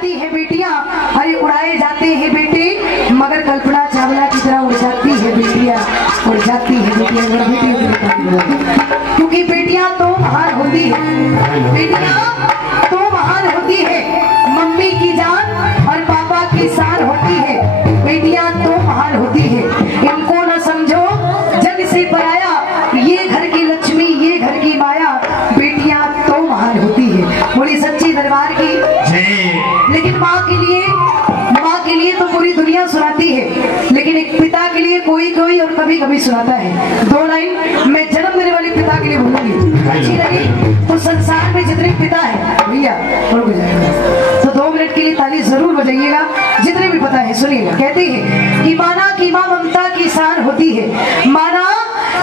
जाती है बेटियां, अरे उड़ाए जाते हैं बेटे, मगर कल्पना चावला की तरह उड़ जाती है बेटियां, उड़ जाती है बेटियां, क्योंकि बेटियां तो महान होती है, बेटियां तो महान होती है, मम्मी की जान और पापा की शान होती है, बेटियां तो महान होती है। इनको न समझो जग से पराया, ये घर की लक्ष्मी, ये घर की माया, बेटियां तो महान होती है। बोली सच्ची दरबार की। लेकिन माँ के लिए तो पूरी दुनिया सुनाती है, लेकिन एक पिता के लिए कोई कोई और कभी कभी सुनाता है। दो लाइन मैं जन्म देने वाले पिता के लिए बोलूंगी, अच्छी लगी तो संसार में जितने पिता है भैया तो 2 मिनट के लिए ताली जरूर बजाइएगा, जितने भी पता है सुनिएगा। कहते हैं कि माना कि माँ ममता की शान होती है, माना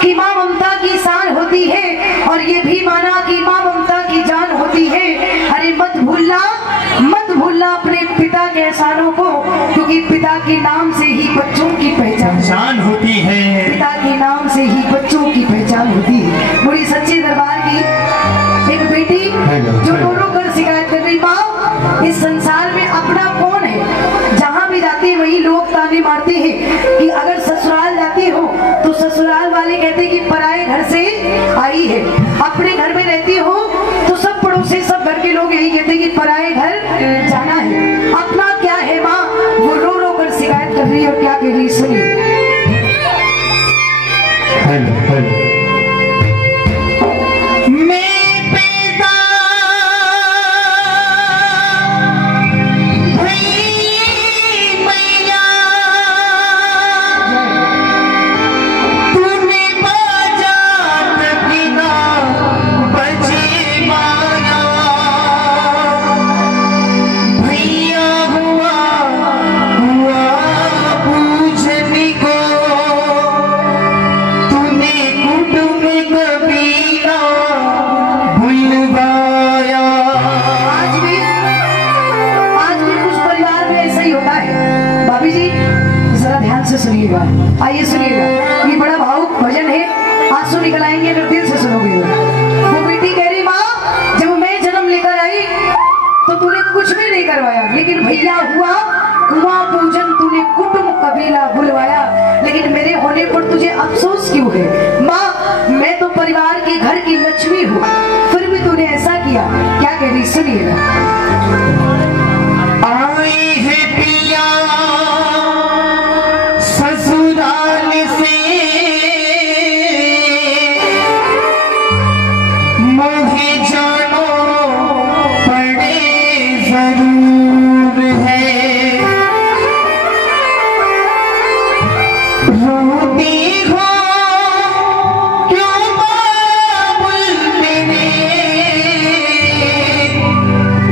कि माँ ममता की शान होती है, और ये भी माना कि माँ ममता की जान होती है। अरे मत भूलना अपने पिता के एहसानों को, क्योंकि पिता के नाम से ही बच्चों की पहचान होती है, पिता के नाम से ही बच्चों की पहचान होती है। बड़ी सच्चे दरबार की एक बेटी जो रो रो कर शिकायत कर रही, माँ इस संसार में अपना कौन है? जहाँ भी जाती है वही लोग ताने मारते हैं कि अगर ससुराल जाती हो तो ससुराल वाले कहते हैं कि पराए घर से आई है, अपने घर में रहती हो तो सब पड़ोसी सब घर के लोग यही कहते हैं कि पराए घर जाना है। अपना क्या है माँ? वो रो रो कर शिकायत कर रही है, और क्या कह रही सुनिए। सुनिएगा, आइए सुनिएगा, ये बड़ा भावुक भजन है, आंसू निकल आएंगे अगर दिल से सुनोगे। वो बेटी कह रही, माँ जब मैं जन्म लेकर आई तो तूने कुछ भी नहीं करवाया, लेकिन भैया हुआ कुआं पूजन, तूने कुटुंब कबीला बुलवाया, लेकिन मेरे होने पर तुझे अफसोस क्यों है? माँ मैं तो परिवार के घर की लक्ष्मी हूँ, फिर भी तूने ऐसा किया। क्या कह रही सुनिएगा।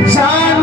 जान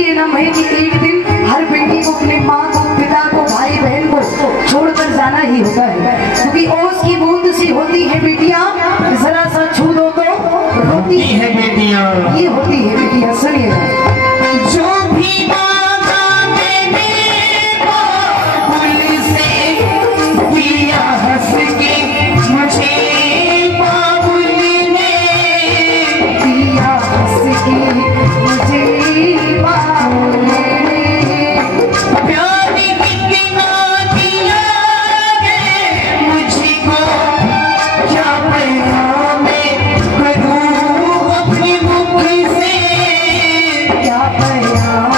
इसलिए ना मैं कि एक दिन हर बेटी को अपने माँ को, पिता को, भाई बहन को छोड़कर जाना ही होता है, क्योंकि ओस की बूंद सी होती है बेटियां, जरा सा छू दो तो रोती है बेटियां, ये होती है बेटियां। सुनिएगा, जो भी मांगा मैंने बाबुल से, दिया हंस के मुझे बाबुल ने, दिया हंस के मुझे बाबुल ने, प्यार कितना दिया है मुझको, क्या पैगाम करूं अपने मुख से, क्या पैगाम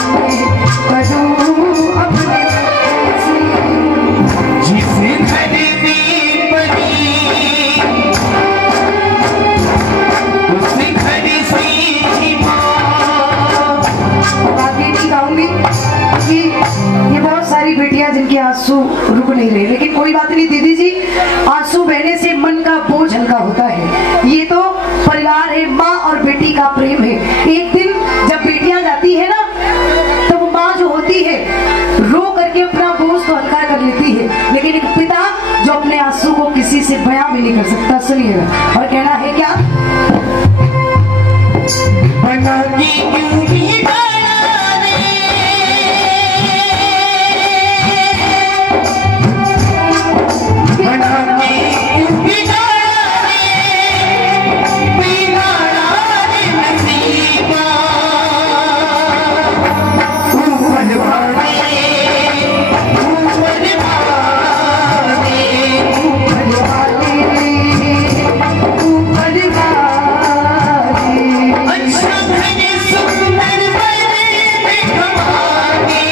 करूं अपने से, जिस घर में बनी उस घर से ही माँ। बाकी नहीं कहूंगी कि ये बहुत सारी बेटियां जिनके आंसू रुक नहीं रहे, लेकिन कोई बात नहीं दीदी जी, आंसू बहने से मन का बोझ हल्का होता है। ये तो परिवार है, माँ और बेटी का प्रेम है। एक दिन जब बेटियां जाती है ना, तो वो माँ जो होती है रो करके अपना बोझ तो हल्का कर लेती है, लेकिन एक पिता जो अपने आंसू को किसी से बयां भी नहीं कर सकता। सुनिएगा, और कहना है क्या, बना के क्यों भी डाला रे, बना के क्यों भी डाला रे, बिगाड़ा रे नसीबा, ऊपर वाले, ऊपर वाले, ऊपर वाले, ऊपर वाले, अच्छा घने सुंदर बने कमाने,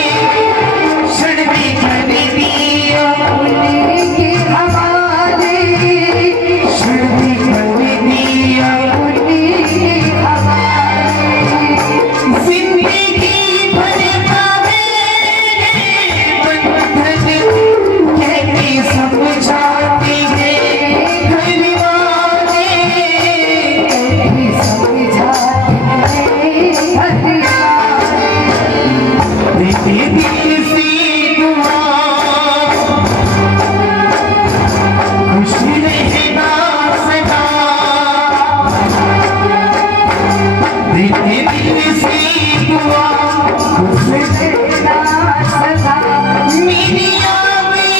क्षण में कर दिया उन्हीं के हवाले, क्षण में कर दिया उन्हीं के हवाले, जिंदगी भर का मेरे बंधन, कहते समझाते हैं घर वाले, भी समझाते हैं घर वाले। देते दिल से दुआ, खुश रहना सदा, देते दिल से दुआ, खुश रहना सदा, मेरी आमी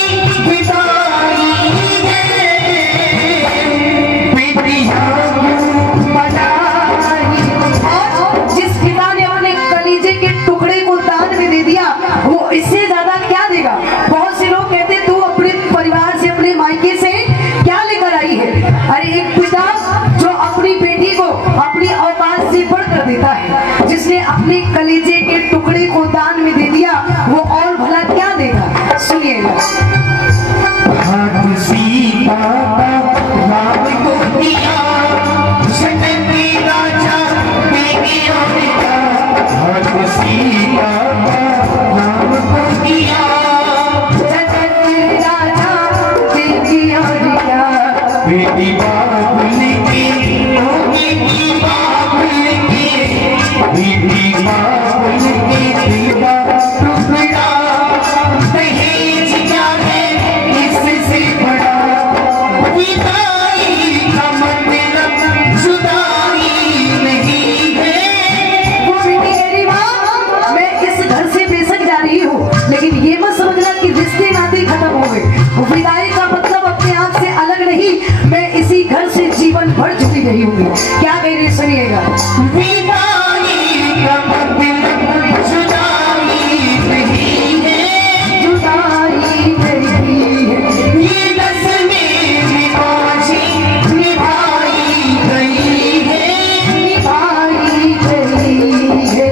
विदाई है, बेटियां बनाई। और जिस पिता ने अपने कलीजे के टुकड़े को दान में दे दिया, वो इससे ज्यादा क्या देगा। बहुत से लोग कहते तू अपने परिवार से, अपने मायके से क्या लेकर आई है। अरे एक पिता जो अपनी बेटी को अपनी औकात से बढ़कर देता है, जिसने अपने कलीजे के टुकड़े को दान में दे दिया, वो और भला क्या देगा। सुनिएगा, हाथ सीता राम को दिया, जनक राजा बेटियों का, हाथ सीता राम को दिया, जगत राजा देवी और क्या, बेटी बाबुल की, ओ बेटी बाबुल की, बेटी बाबुल की दिल का टुकड़ा, दहेज क्या है इससे बड़ा, विदाई का मतलब जुदाई नहीं है। वो बेटी कह रही माँ, मैं इस घर से बेशक जा रही हूँ, लेकिन ये मत समझना कि रिश्ते नाते खत्म हो गए। विदाई का मतलब अपने आप से अलग नहीं, मैं इसी घर से जीवन भर जुड़ी रही हूँ। क्या कह रही है, सुनिएगा, विदाई का मतलब जुदाई नहीं है, जुदाई नहीं है, ये रस्में निभाई निभाई गई है, निभाई गई है।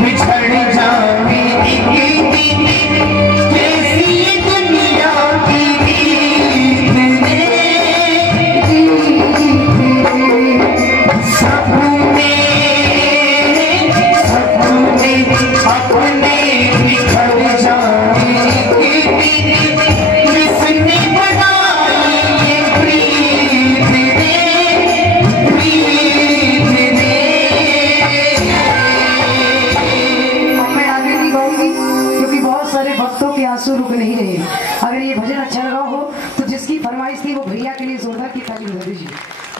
बिछड़ जावे कैसी दुनिया की रीत है, अगर ये भजन अच्छा लगा हो तो जिसकी फरमाइश थी वो भैया के लिए जोरदार की ताली बजा दीजिए।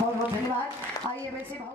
बहुत बहुत धन्यवाद। आइए वैसे भाव